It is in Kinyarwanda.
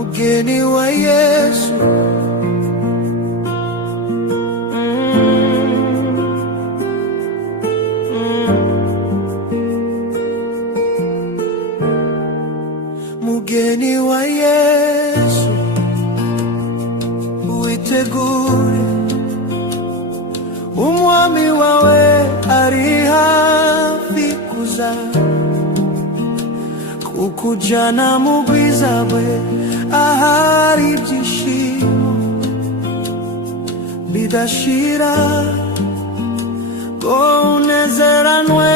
mugeni wa Yesu. Mugeni wa Yesu, witegure, umwami wawe ari hafi kuza kukujana mu bwiza bwe, ahari ibyishimo bidashira, ngo unezeranwe